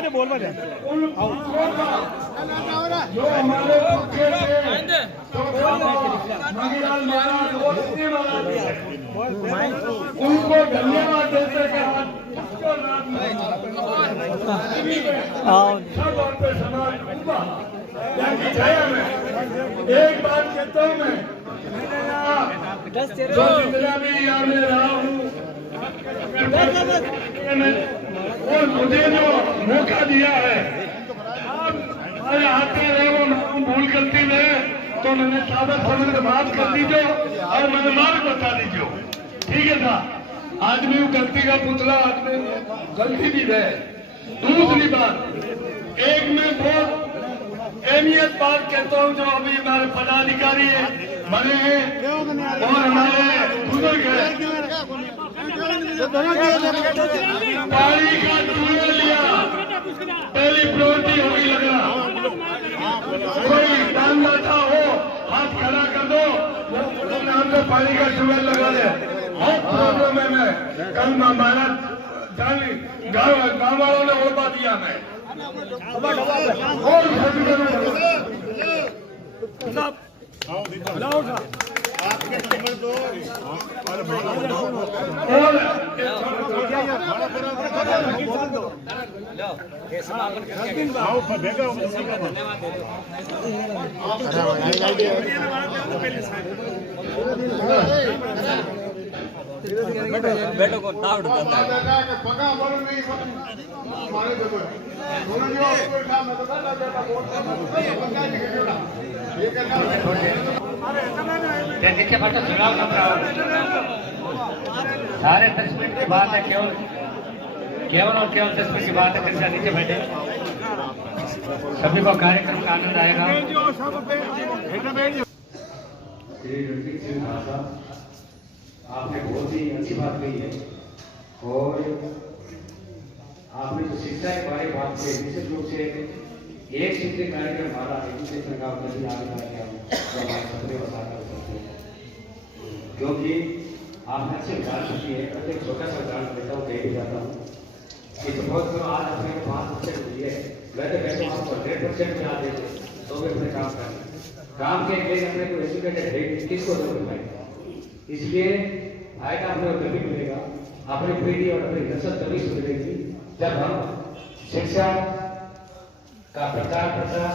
दे बोल दे जो हमारे पक्के थे तो मंगीलाल महाराज और श्री महाराज उनको धन्यवाद देते कि पे समाज छाया में एक बात कहता हूँ मैं जो जितना भी यहाँ में रहा हूँ और मुझे जो मौका दिया है आप आते रहे वो भूल करती रहे तो मैंने सादर समझ के बात कर दीजिए और मैंने मार्ग बता दीजिए। ठीक है था आदमी गलती का पुतला आदमी गलती भी रहे। दूसरी बात एक मैं बहुत अहमियत बात कहता हूँ जो अभी हमारे पदाधिकारी बने हैं और हमारे बुजुर्ग हैं पानी का चूल्हा लिया पहली प्रवृत्ति होगी लगना कोई दान दाता हो हाथ खड़ा कर दो नाम से पानी का चूल्हा लगा दे बहुत प्रॉब्लम है। मैं कल हमारा गाँव वालों ने उड़वा दिया मैं आपके नंबर दो बैठो को तावड़ करता है पगा बोल नहीं मारे दो नीचे बच्चा चुनाव सारे 10 मिनट की बात है केवल और केवल 10 मिनट की बात है। कृपया नीचे बैठे सभी को कार्यक्रम का आनंद आएगा। आपने बहुत ही अच्छी बात कही है और आपने जो शिक्षा के बारे में बात की निश्चित रूप से एक शिक्षण कार्यक्रम हमारा एजुकेशन का आगे कार्यक्रम सपने बता कर सकते हैं क्योंकि आपने अच्छे उदाहरण की है। एक छोटा सा उदाहरण देता हूँ कहीं भी जाता हूँ कि बहुत आज अपने 5% दिए वैसे वैसे आपको 100% में आते थे तो भी अपने काम के लिए अपने को एजुकेटेड है किसको जरूरत है। इसलिए फायदा अपने तभी मिलेगा अपनी पीढ़ी और अपनी नस्ल तभी सुधरेगी जब हम शिक्षा का प्रचार प्रसार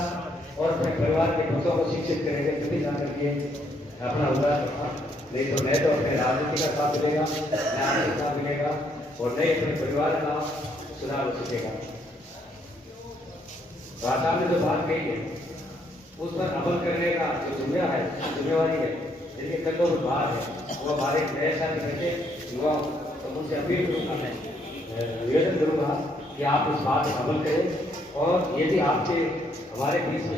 और अपने परिवार के बच्चों को शिक्षित करेंगे तभी जाकर के अपना उदार नहीं तो अपने राजनीति का साथ मिलेगा न आर्थिक साथ मिलेगा और नहीं अपने परिवार का सुधार हो सकेगा। भाषा में जो बात कही है उस पर अमल करने का जो जिम्मेवारी है जिनके कदों में बाहर है वो हमारे नए साल के युवाओं तो उनसे अपील करूँगा मैं निवेदन करूँगा कि आप इस बात पर अमल करें और यदि आपके हमारे बीच में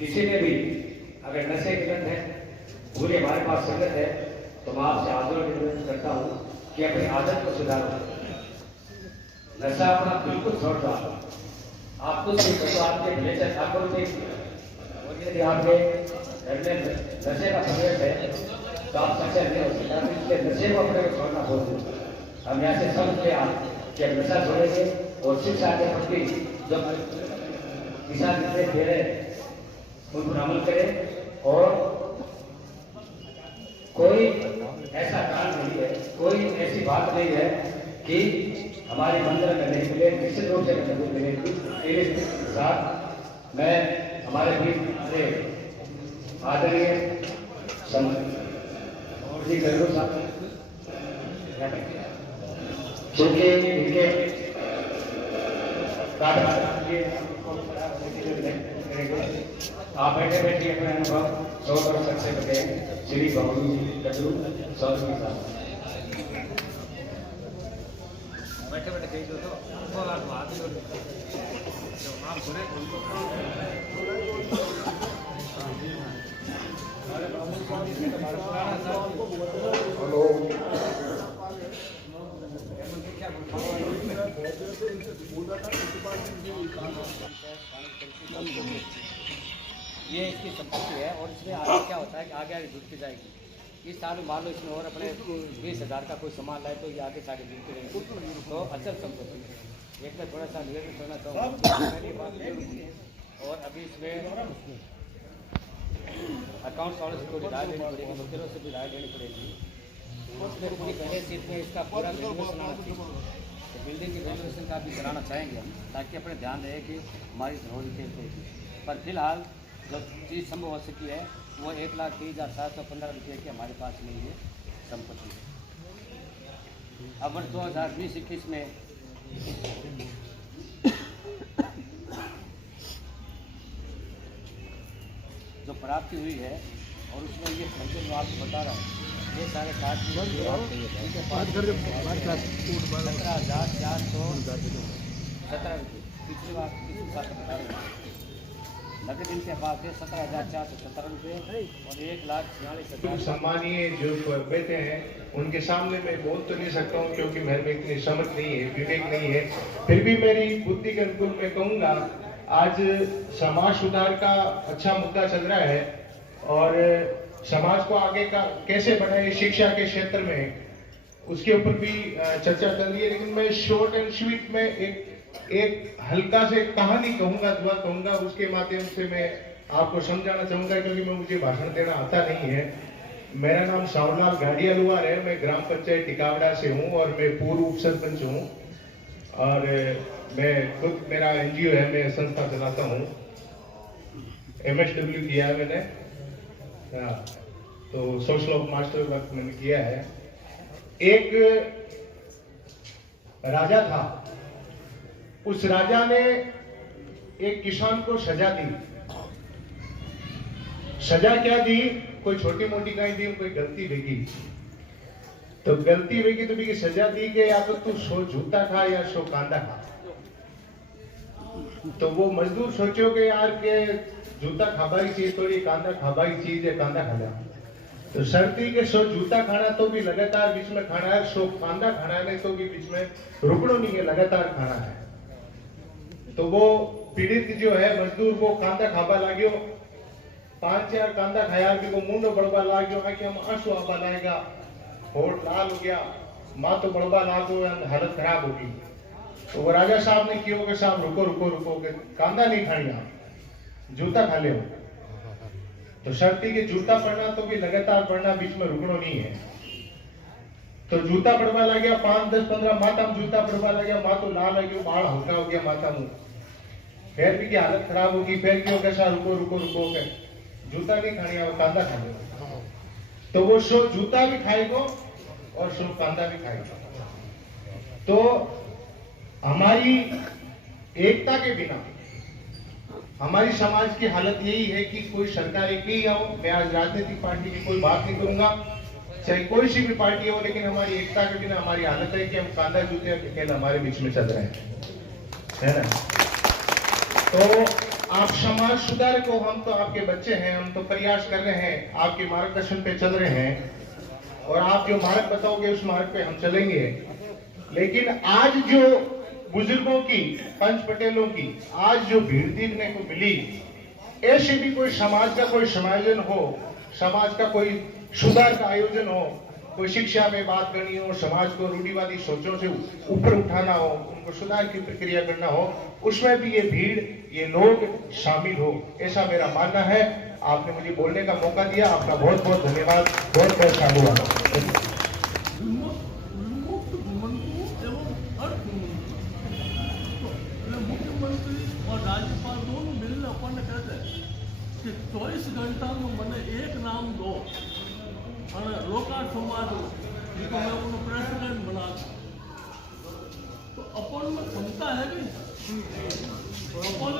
किसी में भी अगर नशे की लत है पूरी हमारे पास संगत है तो मैं आपसे आग्रह निवेदन करता हूँ कि अपनी आदत को सुधारो। नशा अपना बिल्कुल छोड़ दो आप कुछ भी करो आपके नेचर ठाकुर से यदि आपके नशे का प्रवेश है तो आप सक्सेस नहीं हो सकता इसलिए नशे को अपने को छोड़ना बहुत जरूरी। हम यहाँ से समझते हैं कि हम नशा छोड़ेंगे और शिक्षा के प्रति जो दिशा निर्देश दे रहे उन पर अमल करें और कोई ऐसा कारण नहीं है कोई ऐसी बात नहीं है कि हमारे मंदिर में नहीं मिले निश्चित रूप से मिलेगी। इसके साथ मैं हमारे बीच से आदरणीय चूंकि इनके आप बैठे बैठे अपने अनुभव 100 वर्ष से बताएं श्री बाबू कटरू सौर के साथ बैठे बैठे कही दो तो हेलो ये इसकी संपत्ति है और इसमें आगे क्या होता है कि आगे आगे जुड़ती जाएगी। इस साल मान लो इसमें और अपने 20,000 का कोई सामान लाए तो ये आगे साढ़े मिलते रहेंगे, तो अचल संपत्ति है। एक मैं थोड़ा सा निवेदन करना चाहूँगा, पहली बात ये, और अभी इसमें अकाउंट्स वालों से कोई राय लेनी पड़ेगी, वकीलों से भी राय लेनी पड़ेगी, उसमें पूरी हैसियत में इसका पूरा वैल्यूएशन आना चाहिए। तो बिल्डिंग की वैल्यूएशन का भी कराना चाहेंगे हम, ताकि अपने ध्यान रहे कि हमारी धरोहर खेल होगी। पर फिलहाल जो चीज़ संभव हो सकी है वो 1,30,715 रुपये की हमारे पास नहीं है संपत्ति। अब वर्ष 2020-21 में जो प्राप्ति हुई है और उसमें ये खर्चे जो आपको बता रहा हूँ, ये 7.5 17,417 रुपये पिछले बार बता रहे हैं। नकद इनके पास है 17,417 रुपये और 1,46,000। सम्मानीय जो बैठे हैं उनके सामने मैं बोल तो नहीं सकता हूँ क्योंकि मेरे में इतनी समझ नहीं है, विवेक नहीं है, फिर भी मेरी बुद्धि के अनुकूल मैं कहूँगा, आज समाज सुधार का अच्छा मुद्दा चल रहा है और समाज को आगे का कैसे बढ़ाए शिक्षा के क्षेत्र में, उसके ऊपर भी चर्चा चल रही है। लेकिन मैं शॉर्ट एंड स्वीट में एक हल्का से कहानी कहूंगा, दुआ कहूंगा, उसके माध्यम से मैं आपको समझाना चाहूंगा, क्योंकि मुझे भाषण देना आता नहीं है। मेरा नाम सावरलाल गाड़ियालुआर है, मैं ग्राम पंचायत टिकावड़ा से हूं और मैं पूर्व उप सरपंच हूं और मैं खुद, मेरा एनजीओ है, मैं संस्था चलाता हूं, MSW किया है मैंने, तो सोशल ऑफ मास्टर वर्क मैंने किया है। एक राजा था, उस राजा ने एक किसान को सजा दी। सजा क्या दी? कोई छोटी मोटी कहीं दी, कोई गलती भेगी, तो गलती भेगी तो भी सजा दी कि या तो तू 100 जूता खा या 100 कांदा खा। तो वो मजदूर सोचो कि यार के जूता खाबाई चीज थोड़ी, कांदा खाबाई चीज है, कांदा खा लिया। तो शर्ती के 100 जूता खाना तो भी लगातार बीच में खाना है, 100 कांदा खाना है तो भी बीच में रुकनो नहीं है, लगातार खाना है। तो वो पीड़ित जो है मजदूर, वो कांदा खाबा लाग्यो, 5-4 कांदा खाया कि वो मुंडो बड़बा लाग्यो, आंखें में आंसू आबा लाएगा, होठ लाल हो गया, माँ तो बड़बा लागो, हालत खराब होगी। तो वो राजा साहब ने किया कि साहब रुको रुको रुको, के कांदा नहीं खानी, आप जूता खा ले। तो शर्ती के जूता पड़ना तो भी लगातार पड़ना, बीच में रुकनो नहीं है। तो जूता पड़वा लग गया, 5-10-15 माता में जूता पड़वा लग गया, माँ तो लाल लगी, बाल हल्का हो गया माता मुंह, फिर भी की हालत खराब होगी। फिर क्यों कैसा रुको रुको रुको के जूता नहीं खानी, कांदा खा लो। तो वो 100 जूता भी खाएगा और 100 कांदा भी खाएगा। तो हमारी एकता के बिना हमारी समाज की हालत यही है कि कोई सरकार एक ही आओ, मैं आज राजनीतिक पार्टी की कोई बात नहीं करूंगा, चाहे कोई सी भी पार्टी हो, लेकिन हमारी एकता के बिना हमारी हालत है कि हम कांदा जूते के खेल हमारे बीच में चल रहे हैं, है ना। तो आप समाज सुधार को, हम तो आपके बच्चे हैं, हम तो प्रयास कर रहे हैं, आपके मार्गदर्शन पे चल रहे हैं और आप जो मार्ग बताओगे उस मार्ग पे हम चलेंगे। लेकिन आज जो बुजुर्गों की, पंच पटेलों की आज जो भीड़ देखने को मिली, ऐसे भी कोई समाज का कोई समायोजन हो, समाज का कोई सुधार का आयोजन हो, कोई शिक्षा में बात करनी हो, समाज को रूढ़िवादी सोचों से ऊपर उठाना हो, उनको सुधार की प्रक्रिया करना हो, उसमें भी ये भीड़, ये लोग शामिल हो, ऐसा मेरा मानना है। आपने मुझे बोलने का मौका दिया, आपका बहुत बहुत धन्यवाद, बहुत बहुत साधुवाद। और राज्यपाल दोनों मिलने अपन ने कहते कि 24 घंटा में मैंने एक नाम दो और लोकार्थ समाज जिसको मैं उन्हें प्रेसिडेंट बना, तो अपन में क्षमता है कि अपन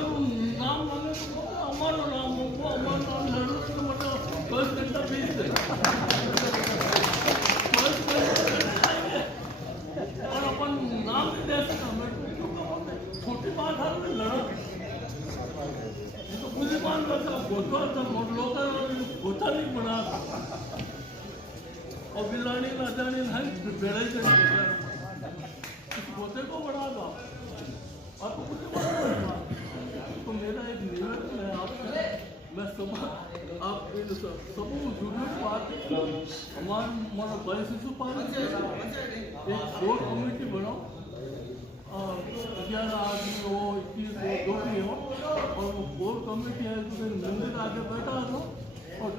नाम मांगे तो हमारा नाम हो, हमारा नाम जरूरत तो मतलब 24 घंटा भेज दे, 24 घंटा और अपन नाम नहीं दे सकता। मैं छोटी बात है में लड़ा, तो बुद्धिमान करता गोता नहीं बना और बिलानी ना जाने बेड़े गोते को बढ़ा दो और तो कुछ। तो मेरा एक निवेदन है आपसे, मैं सब आप सब जरूर बात हमारे मतलब भाई शिशुपाल एक कोर कमेटी बनाओ, 11 आदमी हो, 21 हो, जो भी हो, और वो कोर कमेटी है मंदिर आगे बैठा दो और